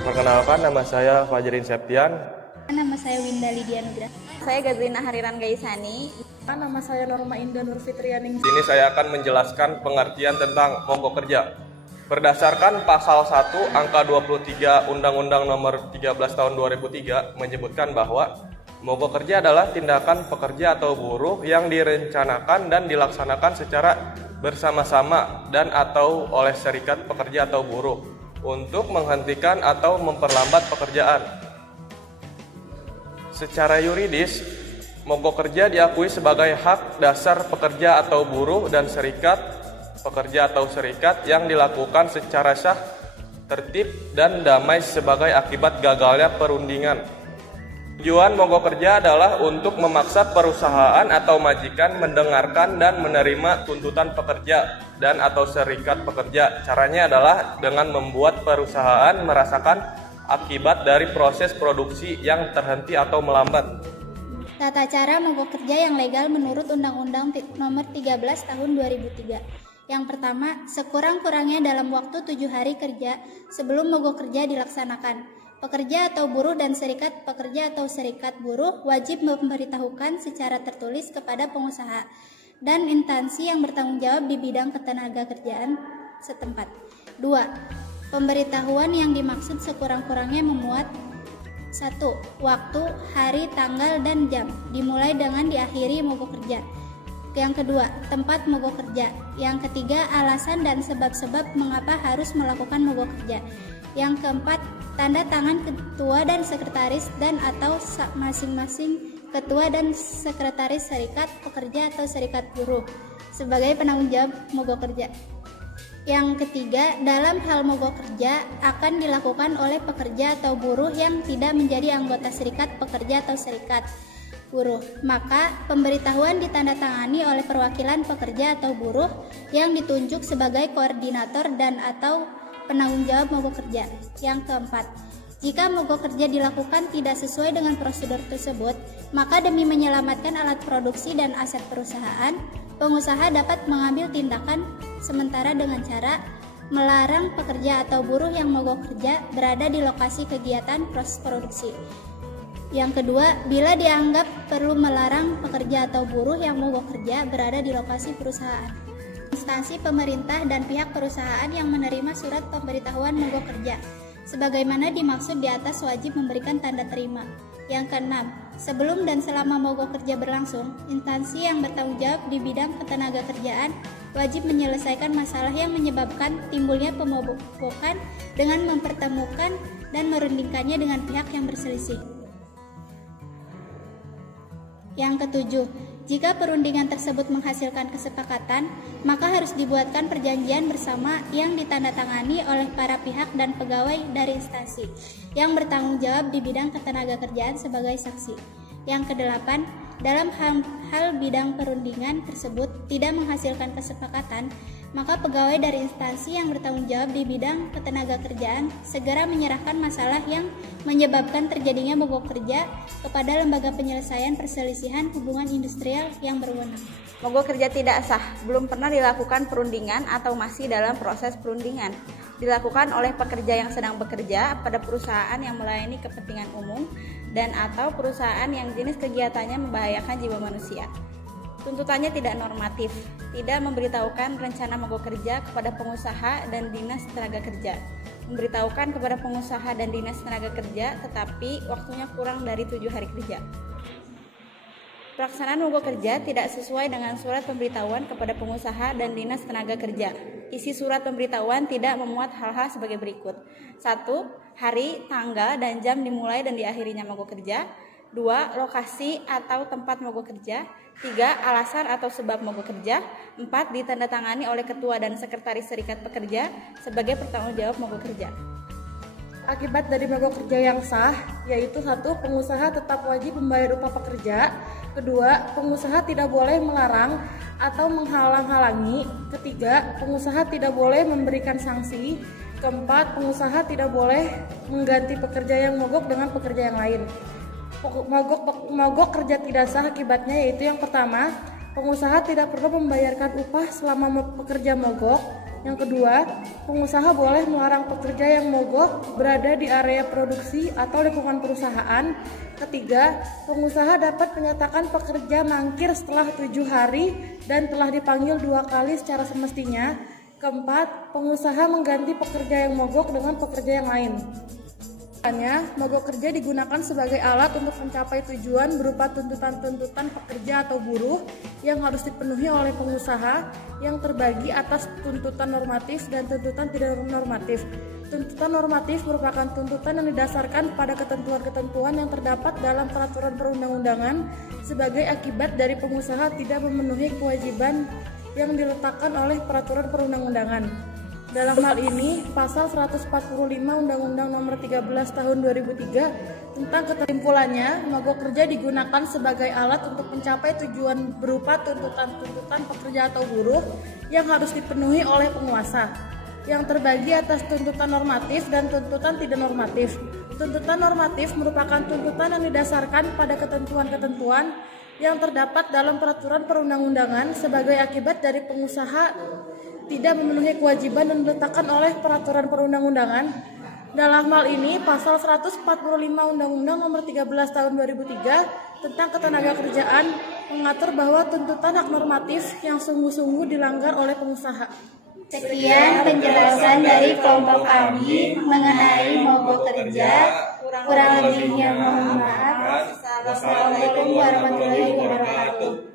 Perkenalkan, nama saya Fajrin Septian. Nama saya Winda Lydia Nugra. Saya Gadlina Hariran Gaisani. Nama saya Norma Indah Nurfitrianing. Di sini saya akan menjelaskan pengertian tentang mogok kerja. Berdasarkan pasal 1 angka 23 Undang-Undang Nomor 13 Tahun 2003 menyebutkan bahwa mogok kerja adalah tindakan pekerja atau buruh yang direncanakan dan dilaksanakan secara bersama-sama dan atau oleh serikat pekerja atau buruh untuk menghentikan atau memperlambat pekerjaan. Secara yuridis, mogok kerja diakui sebagai hak dasar pekerja atau buruh dan serikat pekerja atau serikat yang dilakukan secara sah, tertib, dan damai sebagai akibat gagalnya perundingan. Tujuan mogok kerja adalah untuk memaksa perusahaan atau majikan mendengarkan dan menerima tuntutan pekerja dan atau serikat pekerja. Caranya adalah dengan membuat perusahaan merasakan akibat dari proses produksi yang terhenti atau melambat. Tata cara mogok kerja yang legal menurut Undang-Undang Nomor 13 Tahun 2003. Yang pertama, sekurang-kurangnya dalam waktu 7 hari kerja sebelum mogok kerja dilaksanakan. Pekerja atau buruh dan serikat pekerja atau serikat buruh wajib memberitahukan secara tertulis kepada pengusaha dan instansi yang bertanggung jawab di bidang ketenagakerjaan setempat. 2. Pemberitahuan yang dimaksud sekurang-kurangnya memuat 1. Waktu, hari, tanggal, dan jam, dimulai dengan diakhiri mogok kerja. Yang kedua, tempat mogok kerja. Yang ketiga, alasan dan sebab-sebab mengapa harus melakukan mogok kerja. Yang keempat, tanda tangan ketua dan sekretaris dan atau masing-masing ketua dan sekretaris serikat pekerja atau serikat buruh sebagai penanggung jawab mogok kerja. Yang ketiga, dalam hal mogok kerja akan dilakukan oleh pekerja atau buruh yang tidak menjadi anggota serikat pekerja atau serikat buruh. Maka pemberitahuan ditandatangani oleh perwakilan pekerja atau buruh yang ditunjuk sebagai koordinator dan atau penanggung jawab mogok kerja. Yang keempat, jika mogok kerja dilakukan tidak sesuai dengan prosedur tersebut, maka demi menyelamatkan alat produksi dan aset perusahaan, pengusaha dapat mengambil tindakan sementara dengan cara melarang pekerja atau buruh yang mogok kerja berada di lokasi kegiatan proses produksi. Yang kedua, bila dianggap perlu melarang pekerja atau buruh yang mogok kerja berada di lokasi perusahaan. Instansi pemerintah dan pihak perusahaan yang menerima surat pemberitahuan mogok kerja, sebagaimana dimaksud di atas wajib memberikan tanda terima. Yang keenam, sebelum dan selama mogok kerja berlangsung, instansi yang bertanggung jawab di bidang ketenagakerjaan wajib menyelesaikan masalah yang menyebabkan timbulnya pemogokan dengan mempertemukan dan merundingkannya dengan pihak yang berselisih. Yang ketujuh, jika perundingan tersebut menghasilkan kesepakatan, maka harus dibuatkan perjanjian bersama yang ditandatangani oleh para pihak dan pegawai dari instansi yang bertanggung jawab di bidang ketenagakerjaan sebagai saksi. Yang kedelapan, dalam hal bidang perundingan tersebut tidak menghasilkan kesepakatan, maka pegawai dari instansi yang bertanggung jawab di bidang ketenagakerjaan segera menyerahkan masalah yang menyebabkan terjadinya mogok kerja kepada lembaga penyelesaian perselisihan hubungan industrial yang berwenang. Mogok kerja tidak sah, belum pernah dilakukan perundingan atau masih dalam proses perundingan. Dilakukan oleh pekerja yang sedang bekerja pada perusahaan yang melayani kepentingan umum dan atau perusahaan yang jenis kegiatannya membahayakan jiwa manusia. Tuntutannya tidak normatif, tidak memberitahukan rencana mogok kerja kepada pengusaha dan dinas tenaga kerja, memberitahukan kepada pengusaha dan dinas tenaga kerja tetapi waktunya kurang dari 7 hari kerja. Pelaksanaan mogok kerja tidak sesuai dengan surat pemberitahuan kepada pengusaha dan dinas tenaga kerja. Isi surat pemberitahuan tidak memuat hal-hal sebagai berikut. 1. Hari, tanggal, dan jam dimulai dan diakhirinya mogok kerja. 2. Lokasi atau tempat mogok kerja. 3. Alasan atau sebab mogok kerja. 4. Ditandatangani oleh ketua dan sekretaris serikat pekerja sebagai bertanggung jawab mogok kerja. Akibat dari mogok kerja yang sah, yaitu 1. Pengusaha tetap wajib membayar upah pekerja. 2. Pengusaha tidak boleh melarang atau menghalang-halangi. 3. Pengusaha tidak boleh memberikan sanksi. 4. Pengusaha tidak boleh mengganti pekerja yang mogok dengan pekerja yang lain. Mogok kerja tidak sah akibatnya yaitu yang pertama, pengusaha tidak perlu membayarkan upah selama pekerja mogok. Yang kedua, pengusaha boleh melarang pekerja yang mogok berada di area produksi atau lingkungan perusahaan. Ketiga, pengusaha dapat menyatakan pekerja mangkir setelah 7 hari dan telah dipanggil 2 kali secara semestinya. Keempat, pengusaha mengganti pekerja yang mogok dengan pekerja yang lain. Mogok kerja digunakan sebagai alat untuk mencapai tujuan berupa tuntutan-tuntutan pekerja atau buruh yang harus dipenuhi oleh pengusaha yang terbagi atas tuntutan normatif dan tuntutan tidak normatif. Tuntutan normatif merupakan tuntutan yang didasarkan pada ketentuan-ketentuan yang terdapat dalam peraturan perundang-undangan sebagai akibat dari pengusaha tidak memenuhi kewajiban yang diletakkan oleh peraturan perundang-undangan. Dalam hal ini, pasal 145 Undang-Undang Nomor 13 Tahun 2003 tentang kesimpulannya, mogok kerja digunakan sebagai alat untuk mencapai tujuan berupa tuntutan-tuntutan pekerja atau buruh yang harus dipenuhi oleh penguasa, yang terbagi atas tuntutan normatif dan tuntutan tidak normatif. Tuntutan normatif merupakan tuntutan yang didasarkan pada ketentuan-ketentuan yang terdapat dalam peraturan perundang-undangan sebagai akibat dari pengusaha tidak memenuhi kewajiban dan diletakkan oleh peraturan perundang-undangan. Dalam hal ini, pasal 145 Undang-Undang Nomor 13 Tahun 2003 tentang ketenagakerjaan mengatur bahwa tuntutan hak normatif yang sungguh-sungguh dilanggar oleh pengusaha. Sekian penjelasan dari kelompok kami mengenai mogok kerja. Kurang lebihnya mohon maaf. Wassalamualaikum warahmatullahi wabarakatuh.